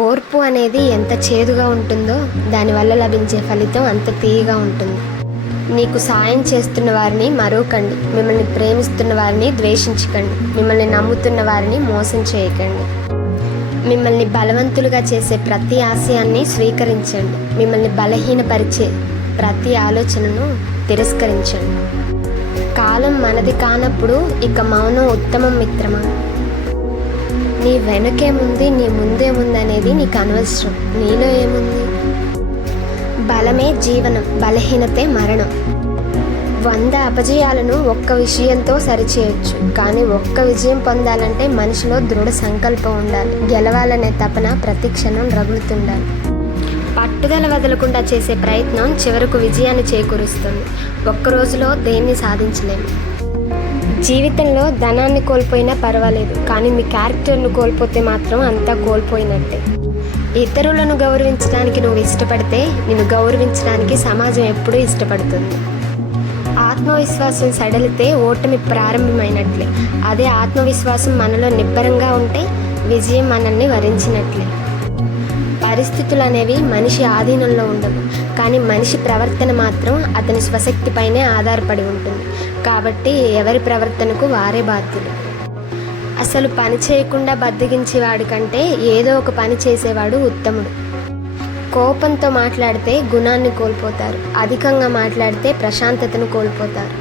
ఓర్పు అనేది ఎంత చేదుగా ఉంటుందో దానివల్ల లభించే ఫలితం అంత తీయగా ఉంటుంది. నీకు సాయం చేస్తున్న వారిని మరొకండి, మిమ్మల్ని ప్రేమిస్తున్న వారిని ద్వేషించకండి, మిమ్మల్ని నమ్ముతున్న వారిని మోసం చేయకండి. మిమ్మల్ని బలవంతులుగా చేసే ప్రతి ఆశయాన్ని స్వీకరించండి. మిమ్మల్ని బలహీనపరిచే ప్రతి ఆలోచనను తిరస్కరించండి. కాలం మనది కానప్పుడు ఇక మౌనం ఉత్తమం మిత్రమా. నీ వెనకేముంది, నీ ముందేముంది అనేది నీకు అనవసరం. నీలో ఏముంది? బలమే జీవనం, బలహీనతే మరణం. 100 అపజయాలను ఒక్క విషయంతో సరిచేయొచ్చు, కానీ ఒక్క విజయం పొందాలంటే మనిషిలో దృఢ సంకల్పం ఉండాలి. గెలవాలనే తపన ప్రతి క్షణం రగులుతుండాలి. పట్టుదల వదలకుండా చేసే ప్రయత్నం చివరకు విజయాన్ని చేకూరుస్తుంది. ఒక్క రోజులో దేన్ని సాధించలేము. జీవితంలో ధనాన్ని కోల్పోయినా పర్వాలేదు, కానీ మీ క్యారెక్టర్ను కోల్పోతే మాత్రం అంతా కోల్పోయినట్టే. ఇతరులను గౌరవించడానికి నువ్వు ఇష్టపడితే నిన్ను గౌరవించడానికి సమాజం ఎప్పుడూ ఇష్టపడుతుంది. ఆత్మవిశ్వాసం సడలితే ఓటమి ప్రారంభమైనట్లే. అదే ఆత్మవిశ్వాసం మనలో నిబ్బరంగా ఉంటే విజయం మనల్ని వరించినట్లే. పరిస్థితులు అనేవి మనిషి ఆధీనంలో ఉండవు, కానీ మనిషి ప్రవర్తన మాత్రం అతని స్వశక్తిపైనే ఆధారపడి ఉంటుంది. కాబట్టి ఎవరి ప్రవర్తనకు వారే బాధ్యులు. అసలు పని చేయకుండా బద్దగించేవాడి కంటే ఏదో ఒక పని చేసేవాడు ఉత్తముడు. కోపంతో మాట్లాడితే గుణాన్ని కోల్పోతారు, అధికంగా మాట్లాడితే ప్రశాంతతను కోల్పోతారు,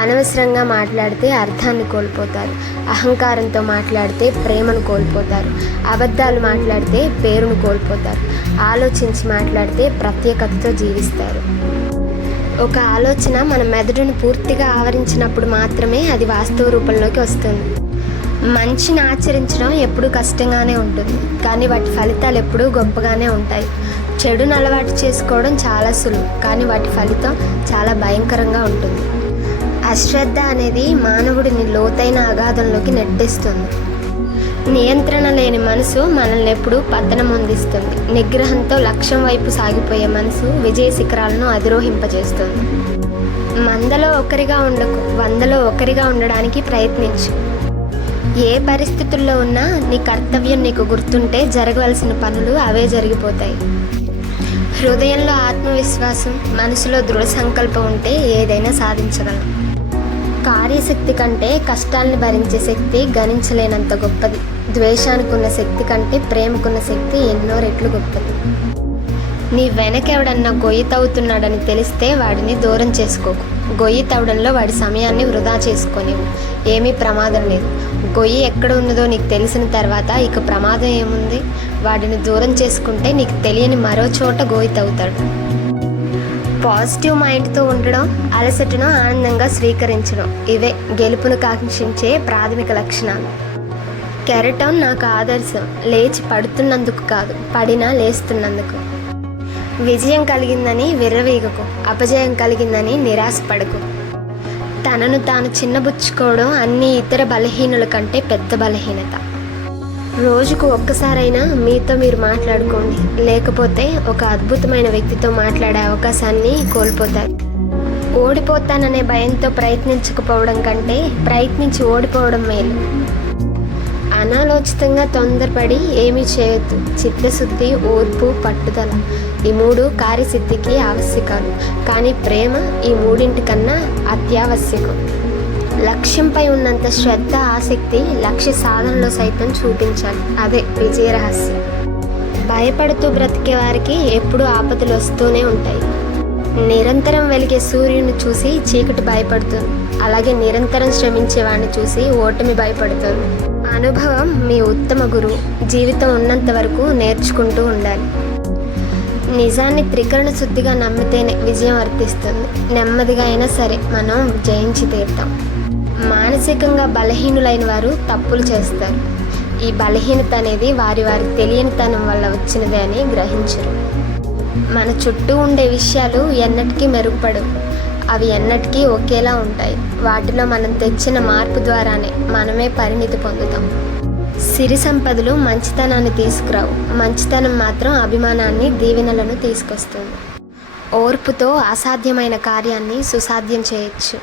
అనవసరంగా మాట్లాడితే అర్థాన్ని కోల్పోతారు, అహంకారంతో మాట్లాడితే ప్రేమను కోల్పోతారు, అబద్ధాలు మాట్లాడితే పేరును కోల్పోతారు, ఆలోచించి మాట్లాడితే ప్రత్యేకతతో జీవిస్తారు. ఒక ఆలోచన మన మెదడును పూర్తిగా ఆవరించినప్పుడు మాత్రమే అది వాస్తవ రూపంలోకి వస్తుంది. మంచిని ఆచరించడం ఎప్పుడూ కష్టంగానే ఉంటుంది, కానీ వాటి ఫలితాలు ఎప్పుడూ గొప్పగానే ఉంటాయి. చెడును అలవాటు చేసుకోవడం చాలా సులువు, కానీ వాటి ఫలితం చాలా భయంకరంగా ఉంటుంది. అశ్రద్ధ అనేది మానవుడిని లోతైన అగాధంలోకి నెట్టేస్తుంది. నియంత్రణ లేని మనసు మనల్ని ఎప్పుడూ పతనం అందిస్తుంది. నిగ్రహంతో లక్ష్యం వైపు సాగిపోయే మనసు విజయ శిఖరాలను అధిరోహింపజేస్తుంది. మందలో ఒకరిగా ఉండకు, 100లో ఒకరిగా ఉండడానికి ప్రయత్నించు. ఏ పరిస్థితుల్లో ఉన్నా నీ కర్తవ్యం నీకు గుర్తుంటే జరగవలసిన పనులు అవే జరిగిపోతాయి. హృదయంలో ఆత్మవిశ్వాసం, మనసులో దృఢ సంకల్పం ఉంటే ఏదైనా సాధించగలం. కార్యశక్తి కంటే కష్టాలను భరించే శక్తి గణించలేనంత గొప్పది. ద్వేషానికి ఉన్న శక్తి కంటే ప్రేమకున్న శక్తి ఎన్నో రెట్లు గొప్పది. నీ వెనకెవడన్నా గొయ్యి తవ్వుతున్నాడని తెలిస్తే వాడిని దూరం చేసుకోకు. గొయ్యి తవ్వడంలో వాడి సమయాన్ని వృధా చేసుకొనివు. ఏమీ ప్రమాదం లేదు. గొయ్యి ఎక్కడ ఉన్నదో నీకు తెలిసిన తర్వాత ఇక ప్రమాదం ఏముంది? వాడిని దూరం చేసుకుంటే నీకు తెలియని మరో చోట గొయ్యి తవ్వుతాడు. పాజిటివ్ మైండ్తో ఉండడం, అలసటను ఆనందంగా స్వీకరించడం, ఇవే గెలుపును కాంక్షించే ప్రాథమిక లక్షణాలు. కెరటం నాకు ఆదర్శం, లేచి పడుతున్నందుకు కాదు, పడినా లేస్తున్నందుకు. విజయం కలిగిందని విర్రవీగకు, అపజయం కలిగిందని నిరాశపడకు. తనను తాను చిన్నబుచ్చుకోవడం అన్ని ఇతర బలహీనుల కంటే పెద్ద బలహీనత. రోజుకు ఒక్కసారైనా మీతో మీరు మాట్లాడుకోండి, లేకపోతే ఒక అద్భుతమైన వ్యక్తితో మాట్లాడే అవకాశాన్ని కోల్పోతారు. ఓడిపోతాననే భయంతో ప్రయత్నించకపోవడం కంటే ప్రయత్నించి ఓడిపోవడం మేలు. అనాలోచితంగా తొందరపడి ఏమీ చేయొద్దు. చిత్తశుద్ధి, ఓర్పు, పట్టుదల, ఈ 3 కార్యసిద్ధికి ఆవశ్యకాలు, కానీ ప్రేమ ఈ 3 అత్యావశ్యకం. లక్ష్యంపై ఉన్నంత శ్రద్ధ, ఆసక్తి లక్ష్య సాధనలో సైతం చూపించాలి. అదే విజయ రహస్యం. భయపడుతూ బ్రతికే వారికి ఎప్పుడూ ఆపదలు వస్తూనే ఉంటాయి. నిరంతరం వెలిగే సూర్యుని చూసి చీకటి భయపడుతుంది, అలాగే నిరంతరం శ్రమించే వాడిని చూసి ఓటమి భయపడుతుంది. అనుభవం మీ ఉత్తమ గురువు. జీవితం ఉన్నంత వరకు నేర్చుకుంటూ ఉండాలి. నిజాన్ని త్రికరణ శుద్ధిగా నమ్మితేనే విజయం వర్తిస్తుంది. నెమ్మదిగా అయినా సరే మనం జయించి తీరుతాం. మానసికంగా బలహీనులైన వారు తప్పులు చేస్తారు. ఈ బలహీనత అనేది వారి తెలియనితనం వల్ల వచ్చినదే అని గ్రహించరు. మన చుట్టూ ఉండే విషయాలు ఎన్నటికీ మెరుగుపడవు. అవి ఎన్నటికీ ఒకేలా ఉంటాయి. వాటిలో మనం తెచ్చిన మార్పు ద్వారానే మనమే పరిణితి పొందుతాం. సిరి సంపదలు మంచితనాన్ని తీసుకురావు, మంచితనం మాత్రం అభిమానాన్ని, దీవెనలను తీసుకొస్తుంది. ఓర్పుతో అసాధ్యమైన కార్యాన్ని సుసాధ్యం చేయొచ్చు.